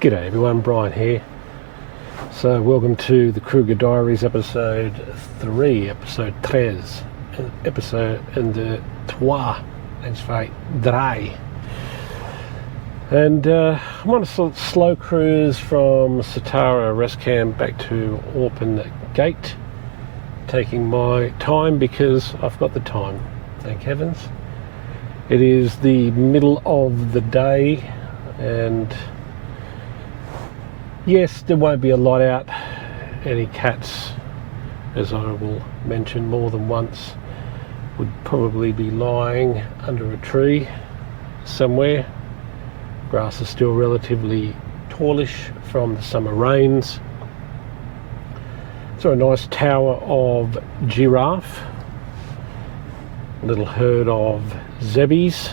G'day everyone, Brian here. So welcome to the Kruger Diaries episode 3, episode 3, episode in the 3, it's very dry. And I'm on a sort of slow cruise from Satara Rest Camp back to Orpin Gate, taking my time because I've got the time, thank heavens. It is the middle of the day and yes, there won't be a lot out. Any cats, as I will mention more than once, would probably be lying under a tree somewhere. Grass is still relatively tallish from the summer rains. So a nice tower of giraffe, a little herd of zebbies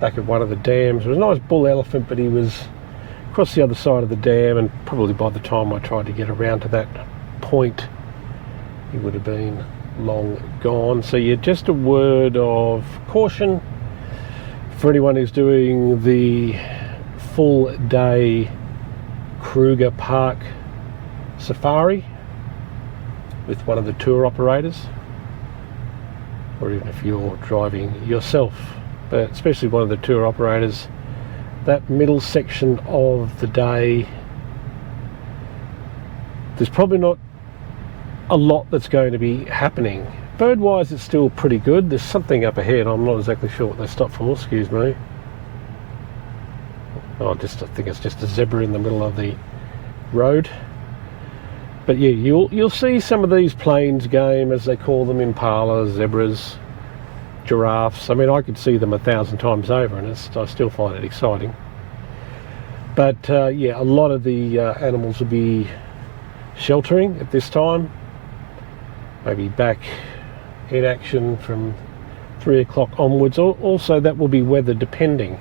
back at one of the dams. There was a nice bull elephant, but he was across the other side of the dam, and probably by the time I tried to get around to that point he would have been long gone. So yeah, just a word of caution for anyone who's doing the full day Kruger Park safari with one of the tour operators, or even if you're driving yourself, but especially one of the tour operators. That middle section of the day, there's probably not a lot that's going to be happening. Bird-wise, it's still pretty good. There's something up ahead. I'm not exactly sure what they stopped for, excuse me. I think it's just a zebra in the middle of the road. But yeah, you'll see some of these plains game, as they call them, impalas, zebras, giraffes. I mean, I could see them 1,000 times over, and I still find it exciting. But yeah, a lot of the animals will be sheltering at this time. Maybe back in action from 3 o'clock onwards. Also, that will be weather depending.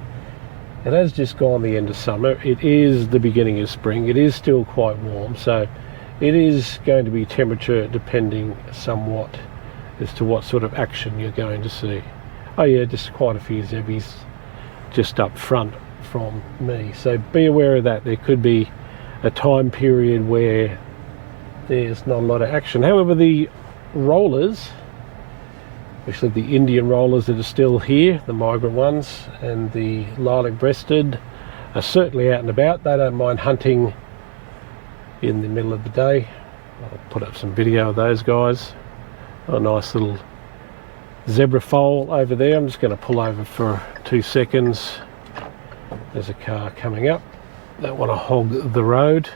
It has just gone the end of summer. It is the beginning of spring. It is still quite warm, so it is going to be temperature depending somewhat as to what sort of action you're going to see. Oh yeah, just quite a few zebbies just up front from me, so be aware of that. There could be a time period where there's not a lot of action. However, the rollers, especially the Indian rollers that are still here, the migrant ones, and the lilac-breasted are certainly out and about. They don't mind hunting in the middle of the day. I'll put up some video of those guys. A nice little zebra foal over there. I'm just going to pull over for 2 seconds. There's a car coming up. Don't want to hog the road.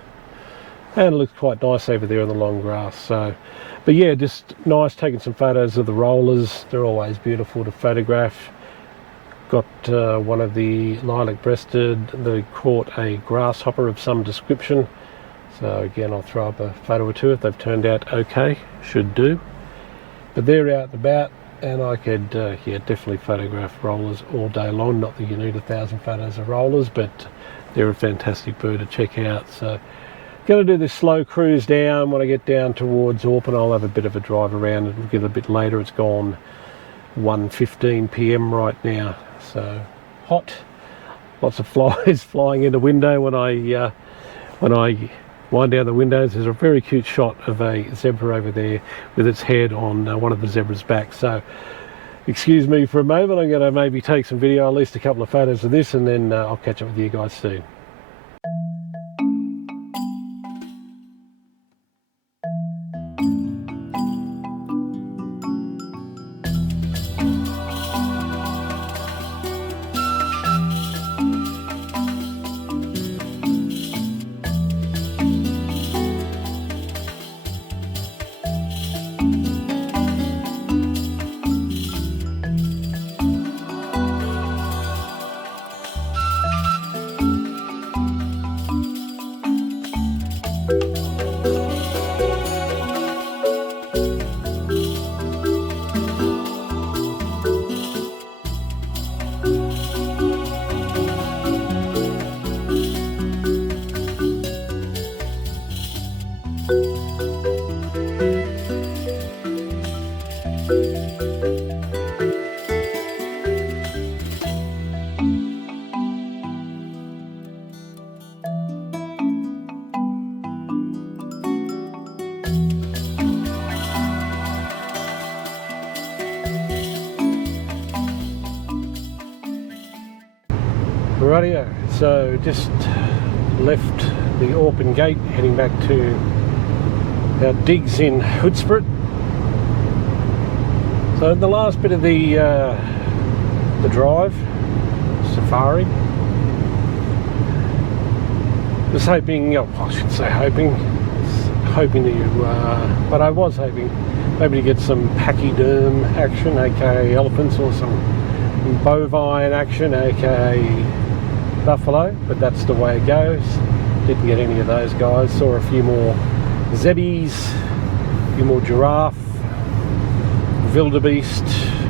And it looks quite nice over there in the long grass. So, but yeah, just nice taking some photos of the rollers. They're always beautiful to photograph. Got one of the lilac-breasted that caught a grasshopper of some description. So again, I'll throw up a photo or two if they've turned out okay. Should do. But they're out and about, and I could yeah, definitely photograph rollers all day long. Not that you need 1,000 photos of rollers, but they're a fantastic bird to check out. So going to do this slow cruise down. When I get down towards Orpin, I'll have a bit of a drive around and get a bit later. It's gone 1:15 p.m. right now, so hot. Lots of flies flying in the window when I wind down the windows. There's a very cute shot of a zebra over there with its head on one of the zebra's back. So excuse me for a moment. I'm going to maybe take some video, at least a couple of photos of this, and then I'll catch up with you guys soon. Rightio, so just left the Orpin Gate, heading back to our digs in Hoedspruit. So the last bit of the drive, safari, was hoping, oh, I should say hoping to, but I was hoping maybe to get some pachyderm action, aka elephants, or some bovine action, aka buffalo, but that's the way it goes. Didn't get any of those guys. Saw a few more zebbies, a few more giraffe, wildebeest,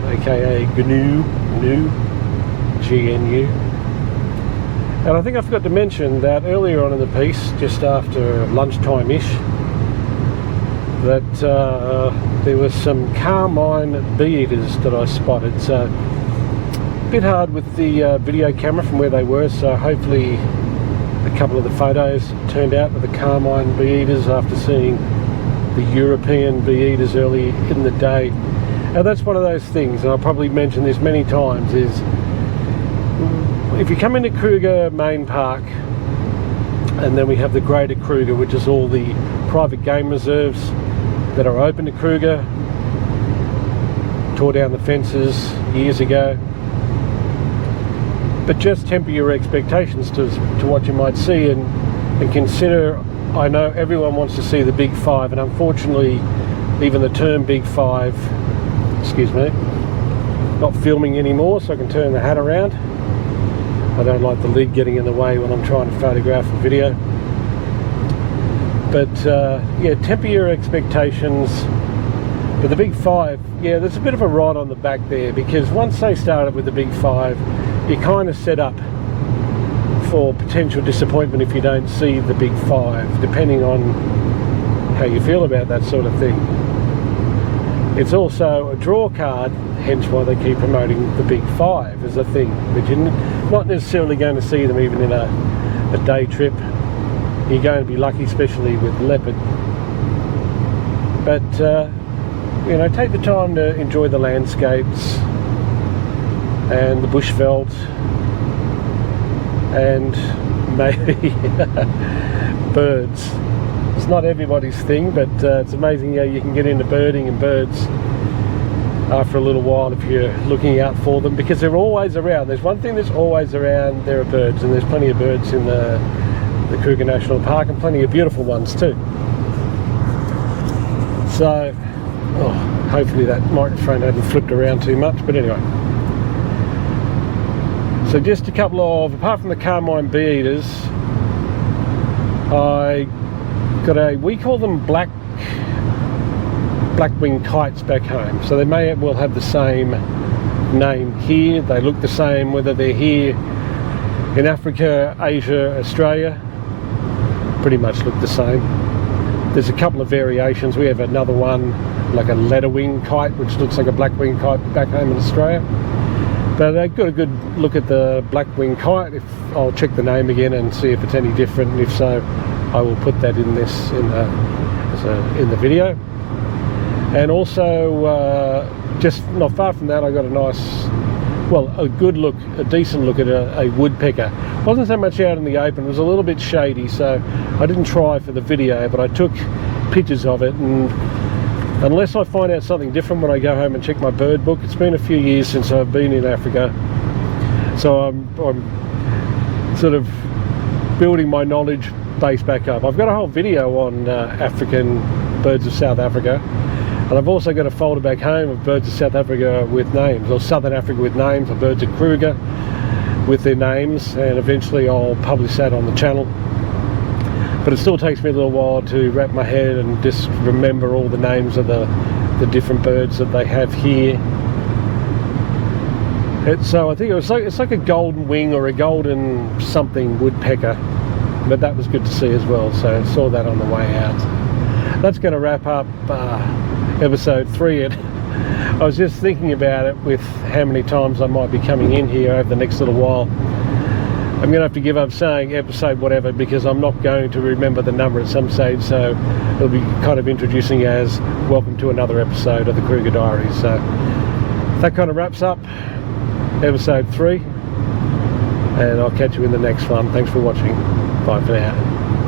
aka GNU, GNU. And I think I forgot to mention that earlier on in the piece, just after lunchtime-ish, that there was some carmine bee-eaters that I spotted. So a bit hard with the video camera from where they were, so hopefully a couple of the photos turned out with the carmine bee-eaters after seeing the European bee-eaters early in the day. Now that's one of those things, and I'll probably mention this many times, is if you come into Kruger Main Park, and then we have the Greater Kruger, which is all the private game reserves that are open to Kruger. Tore down the fences years ago. But just temper your expectations to what you might see, and consider, I know everyone wants to see the Big Five, and unfortunately even the term Big Five, excuse me, not filming anymore, so I can turn the hat around. I don't like the lid getting in the way when I'm trying to photograph a video. But yeah, temper your expectations. But the Big Five, yeah, there's a bit of a rod on the back there, because once they started with the Big Five, you're kind of set up for potential disappointment if you don't see the Big Five, depending on how you feel about that sort of thing. It's also a draw card, hence why they keep promoting the Big Five as a thing, but you're not necessarily going to see them even in a day trip. You're going to be lucky, especially with leopard. But you know, take the time to enjoy the landscapes and the bushveld, and maybe birds. It's not everybody's thing, but it's amazing how you can get into birding and birds after a little while if you're looking out for them, because they're always around. There's one thing that's always around, there are birds, and there's plenty of birds in the Kruger National Park, and plenty of beautiful ones too. So, oh, hopefully that microphone hadn't flipped around too much, but anyway. So just a couple of, apart from the carmine bee-eaters, I got we call them black-winged kites back home. So they may well have the same name here. They look the same whether they're here in Africa, Asia, Australia. Pretty much look the same. There's a couple of variations. We have another one, like a leather-winged kite, which looks like a black-winged kite back home in Australia. But I got a good look at the black-winged kite. I'll check the name again and see if it's any different, and if so, I will put that in this in the video. And also, just not far from that, I got a nice, well, a decent look at a woodpecker. Wasn't so much out in the open. It was a little bit shady, so I didn't try for the video, but I took pictures of it. And unless I find out something different when I go home and check my bird book, it's been a few years since I've been in Africa, so I'm sort of building my knowledge base back up. I've got a whole video on African birds of South Africa, and I've also got a folder back home of birds of South Africa with names, or Southern Africa with names, or birds of Kruger with their names, and eventually I'll publish that on the channel. But it still takes me a little while to wrap my head and just remember all the names of the different birds that they have here. So I think it's like a golden wing or a golden something woodpecker, but that was good to see as well, so I saw that on the way out. That's going to wrap up episode 3. I was just thinking about it with how many times I might be coming in here over the next little while. I'm going to have to give up saying episode whatever, because I'm not going to remember the number at some stage, so it'll be kind of introducing as welcome to another episode of the Kruger Diaries. So that kind of wraps up episode 3, and I'll catch you in the next one. Thanks for watching. Bye for now.